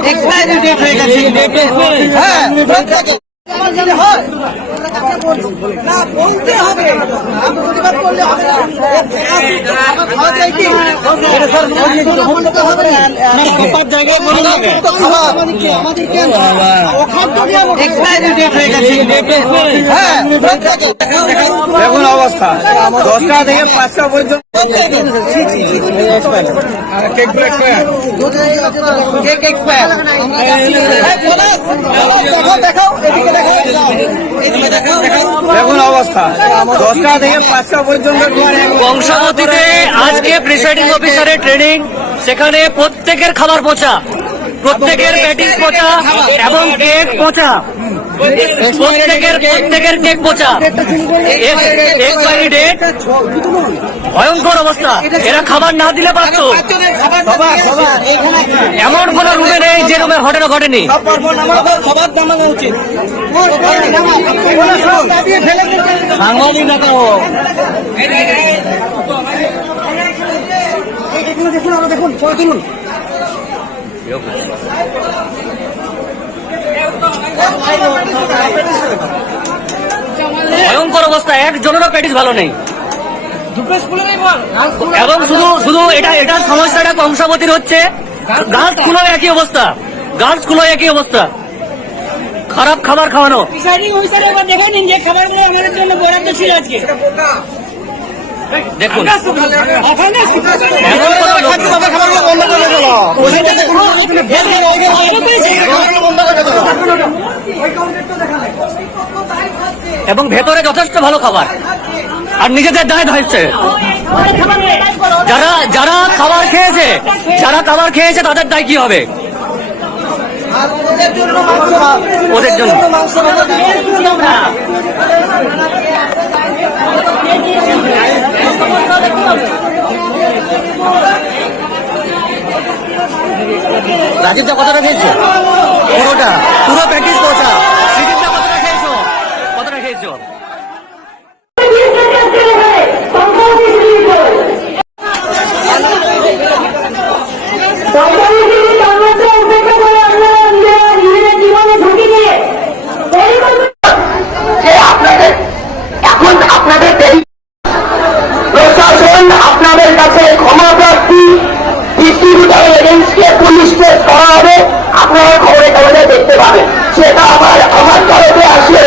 Expiry date হয়ে গেছে হ্যাঁ প্রত্যেকে আমার যদি হয় না বলতে হবে আমি প্রতিবাদ করলে হবে না খাওয়া যায় কি এটা স্যার বলতে হবে না খাবার জায়গায় বলে না খাবার আমাদের কেন অখাদ্য নিয়ে এক্সপায়ারি ডেট হয়ে গেছে হ্যাঁ প্রত্যেকে দেখুন অবস্থা দশটা থেকে পাঁচটা পর্যন্ত কেকগুলো expire। কেক এক্সপায়ার দেখুন অবস্থা। দশটা থেকে পাঁচটা পর্যন্ত বংশাবতীতে আজকে প্রিসাইডিং অফিসারের ট্রেনিং সেখানে প্রত্যেকের খাবার পচা। প্রত্যেকের প্যাটিস পচা এবং কেক পচা। প্রত্যেকের প্রত্যেকের কেক পচা। এক্সপায়ারি ডেট ভয়ঙ্কর অবস্থা। এরা খাবার না দিলে পারতো। এমন কোন রুমে নেই যে রুমে ঘটনা। ঘটেনি সবার উচিত। সাংবাদিক দেখুন আমরা দেখুন অবস্থা একজনেরও প্যাটিস ভালো নেই। এবং শুধু শুধু এটা এটা সমস্যাটা কংসাবতীর হচ্ছে। গার্লস স্কুলেও একই অবস্থা। গার্লস স্কুলেও একই অবস্থা। খারাপ খাবার খাওয়ানো। প্রিসাইডিং দেখে নিন যে খাবারগুলো আমাদের জন্য বরাদ্দ ছিল আজকে। দেখুন। বন্ধ করে এবং ভেতরে যথেষ্ট ভালো খাবার। আর নিজেদের দায় ধারছে যারা যারা খাবার খেয়েছে, যারা খাবার খেয়েছে, তাদের দায় কি হবে? ওদের জন্য। আমরা। রাজীবটা কতটা খেয়েছো? পুরোটা পুরো কতটা খেয়েছো প্রশাসন আপনাদের কাছে ক্ষমা প্রার্থী ডিস্ট্রিবিউটার এজেন্সিকে পুলিশকে করা হবে আপনারা খবরে দেখতে পাবেন। সেটা আমার আমার তরফে আসলে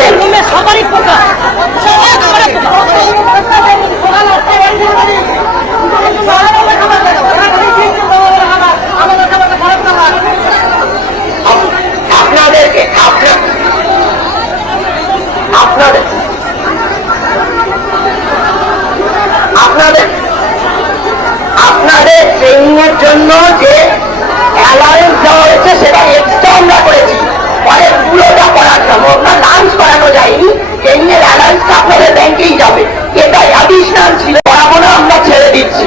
সবারই পোকা এখনও যায়নি ট্রেনের অ্যালায়েন্স আপনাদের ব্যাংকেই যাবে। এটাই আদিষ্টান ছিল পড়াবো আমরা ছেড়ে দিচ্ছি।